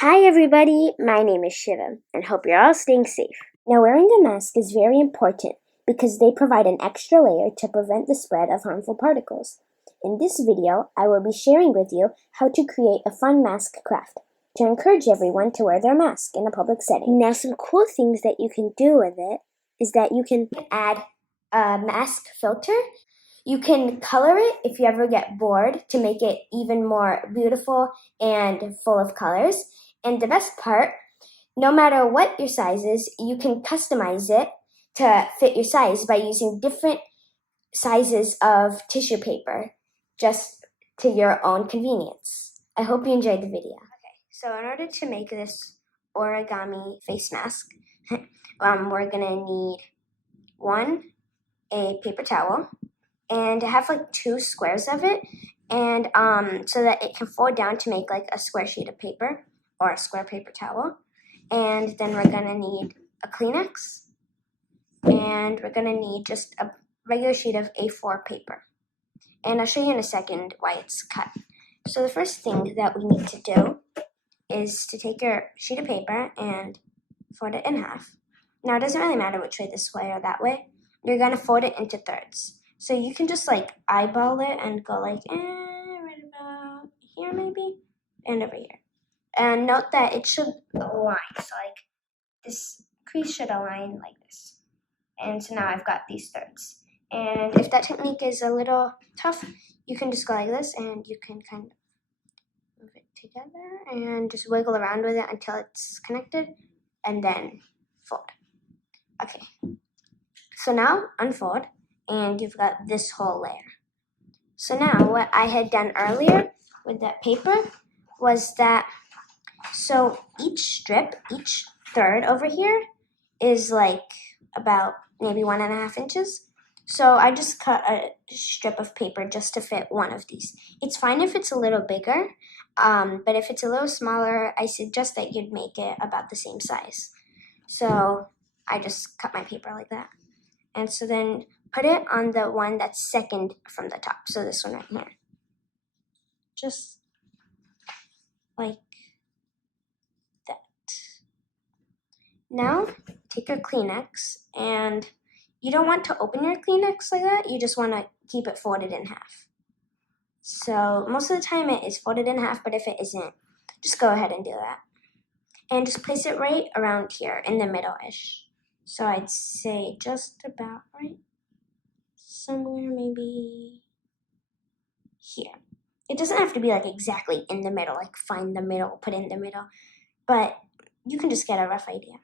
Hi everybody, my name is Shiva and hope you're all staying safe. Now wearing a mask is very important because they provide an extra layer to prevent the spread of harmful particles. In this video, I will be sharing with you how to create a fun mask craft to encourage everyone to wear their mask in a public setting. Now some cool things that you can do with it is that you can add a mask filter. You can color it if you ever get bored to make it even more beautiful and full of colors. And the best part, no matter what your size is, you can customize it to fit your size by using different sizes of tissue paper just to your own convenience. I hope you enjoyed the video. Okay, so in order to make this origami face mask, we're gonna need a paper towel, and have like 2 squares of it, and so that it can fold down to make like a square sheet of paper or a square paper towel. And then we're gonna need a Kleenex, and we're gonna need just a regular sheet of A4 paper. And I'll show you in a second why it's cut. So the first thing that we need to do is to take your sheet of paper and fold it in half. Now it doesn't really matter which way, this way or that way. You're gonna fold it into thirds. So you can just like eyeball it and go like, right about here maybe, and over here. And note that it should align, so like this crease should align like this. And so now I've got these thirds. And if that technique is a little tough, you can just go like this and you can kind of move it together and just wiggle around with it until it's connected and then fold. Okay, so now unfold and you've got this whole layer. So now what I had done earlier with that paper was that, so each strip, each third over here is like about maybe 1.5 inches. So I just cut a strip of paper just to fit one of these. It's fine if it's a little bigger, but if it's a little smaller, I suggest that you'd make it about the same size. So I just cut my paper like that. And so then put it on the one that's second from the top. So this one right here. Just like that. Now take your Kleenex, and you don't want to open your Kleenex like that. You just want to keep it folded in half. So most of the time it is folded in half, but if it isn't, just go ahead and do that. And just place it right around here in the middle-ish. So I'd say just about right somewhere maybe here. It doesn't have to be like exactly in the middle, like find the middle, put in the middle, but you can just get a rough idea.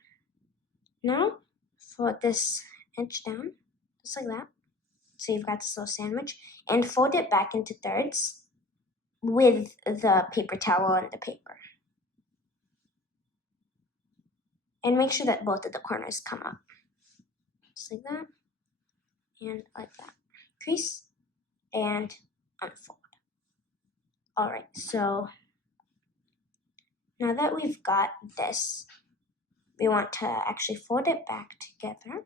Now fold this edge down, just like that. So you've got this little sandwich, and fold it back into thirds with the paper towel and the paper. And make sure that both of the corners come up. Just like that, and like that. Crease, and unfold. All right, so now that we've got this, we want to actually fold it back together.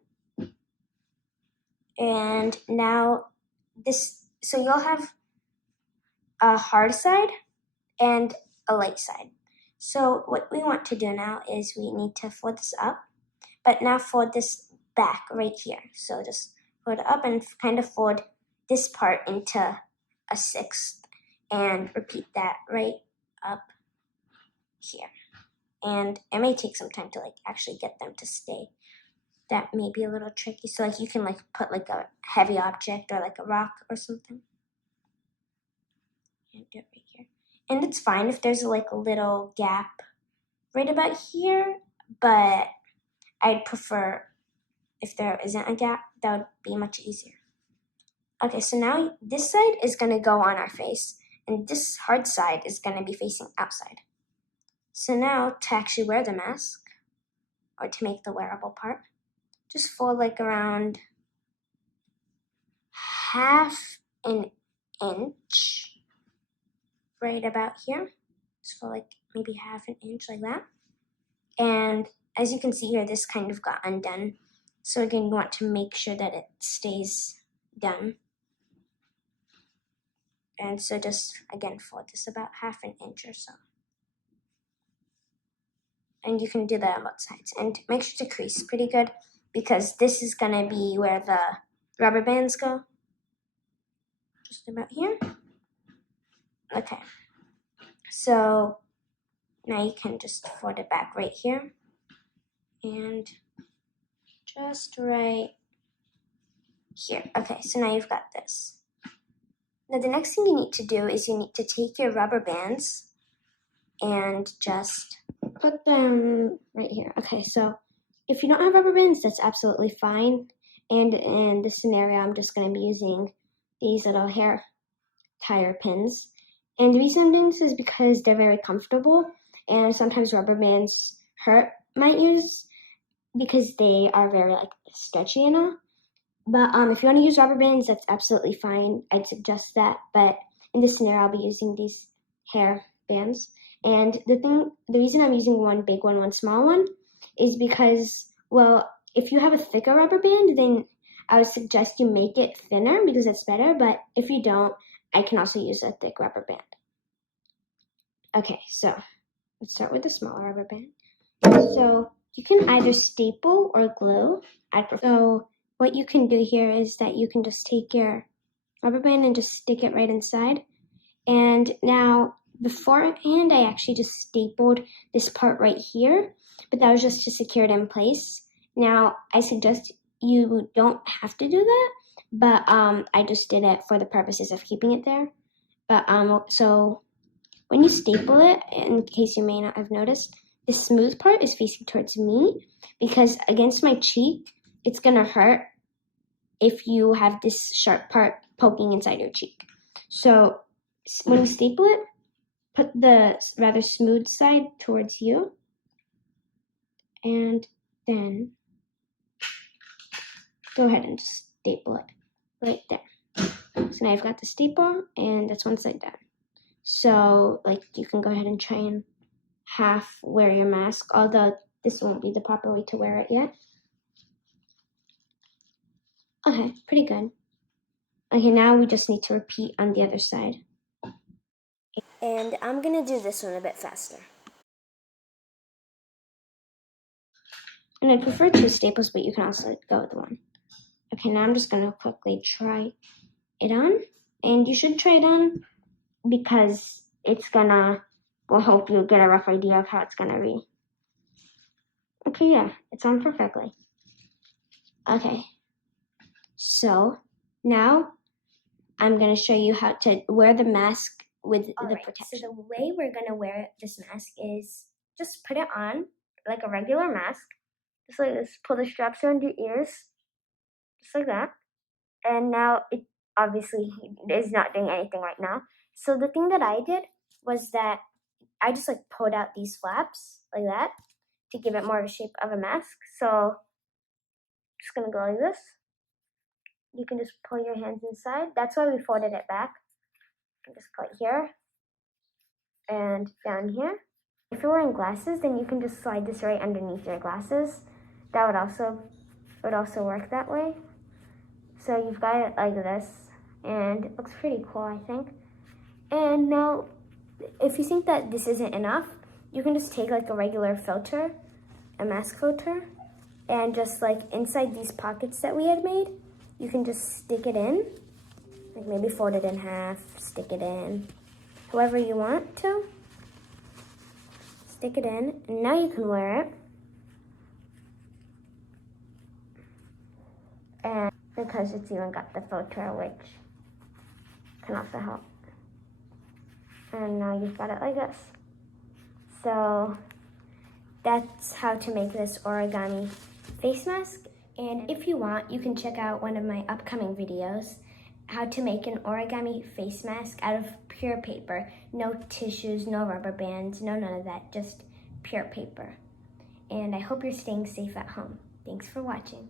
And now this, so you'll have a hard side and a light side. So what we want to do now is we need to fold this up, but now fold this back right here. So just fold it up and kind of fold this part into a 1/6, and repeat that right up here. And it may take some time to like actually get them to stay. That may be a little tricky. So like you can like put like a heavy object or like a rock or something. And do it right here. And it's fine if there's like a little gap right about here, but I'd prefer if there isn't a gap. That would be much easier. Okay, so now this side is gonna go on our face, and this hard side is gonna be facing outside. So now to actually wear the mask, or to make the wearable part, just fold like around 1/2 inch right about here. Just fold like maybe 1/2 inch like that. And as you can see here, this kind of got undone. So again, you want to make sure that it stays done. And so just, again, fold this about 1/2 inch or so. and you can do that on both sides. And make sure to crease pretty good, because this is gonna be where the rubber bands go. Just about here. Okay. So now you can just fold it back right here. And just right here. Okay, so now you've got this. Now the next thing you need to do is you need to take your rubber bands and just put them right here. Okay, so if you don't have rubber bands, that's absolutely fine. And in this scenario, I'm just going to be using these little hair tire pins. And the reason I'm doing this is because they're very comfortable, and sometimes rubber bands hurt my ears because they are very like stretchy and all. But if you want to use rubber bands, that's absolutely fine. I'd suggest that. But in this scenario, I'll be using these hair bands. And the reason I'm using one big one, one small one, is because, well, if you have a thicker rubber band, then I would suggest you make it thinner because that's better. But if you don't, I can also use a thick rubber band. Okay, so let's start with the smaller rubber band. So you can either staple or glue. So what you can do here is that you can just take your rubber band and just stick it right inside. And now beforehand, I actually just stapled this part right here, but that was just to secure it in place. Now I suggest you don't have to do that, but I just did it for the purposes of keeping it there. But so when you staple it, in case you may not have noticed, the smooth part is facing towards me, because against my cheek, it's gonna hurt if you have this sharp part poking inside your cheek. So when you staple it, put the rather smooth side towards you, and then go ahead and staple it right there. So now I've got the staple, and that's one side done. So like you can go ahead and try and half wear your mask, although this won't be the proper way to wear it yet. Okay, pretty good. Okay, now we just need to repeat on the other side. And I'm gonna do this one a bit faster. And I prefer two staples, but you can also go with one. Okay, now I'm just gonna quickly try it on. And you should try it on because it's will help you get a rough idea of how it's gonna be. Okay, yeah, it's on perfectly. Okay, so now I'm gonna show you how to wear the mask with the protection. So the way we're gonna wear this mask is just put it on like a regular mask. Just like this, pull the straps around your ears, just like that. And now it obviously is not doing anything right now. So the thing that I did was that I just like pulled out these flaps like that to give it more of a shape of a mask. So just gonna go like this. You can just pull your hands inside. That's why we folded it back. Just go here and down here. If you're wearing glasses, then you can just slide this right underneath your glasses. That would also work that way. So you've got it like this, and it looks pretty cool, I think. And now, if you think that this isn't enough, you can just take like a regular filter, a mask filter, and just like inside these pockets that we had made, you can just stick it in, like maybe fold it in half, stick it in, however you want to. Stick it in, and now you can wear it. And because it's even got the filter, which can also help. And now you've got it like this. So that's how to make this origami face mask. And if you want, you can check out one of my upcoming videos, how to make an origami face mask out of pure paper. No tissues, no rubber bands, none of that, just pure paper. And I hope you're staying safe at home. Thanks for watching.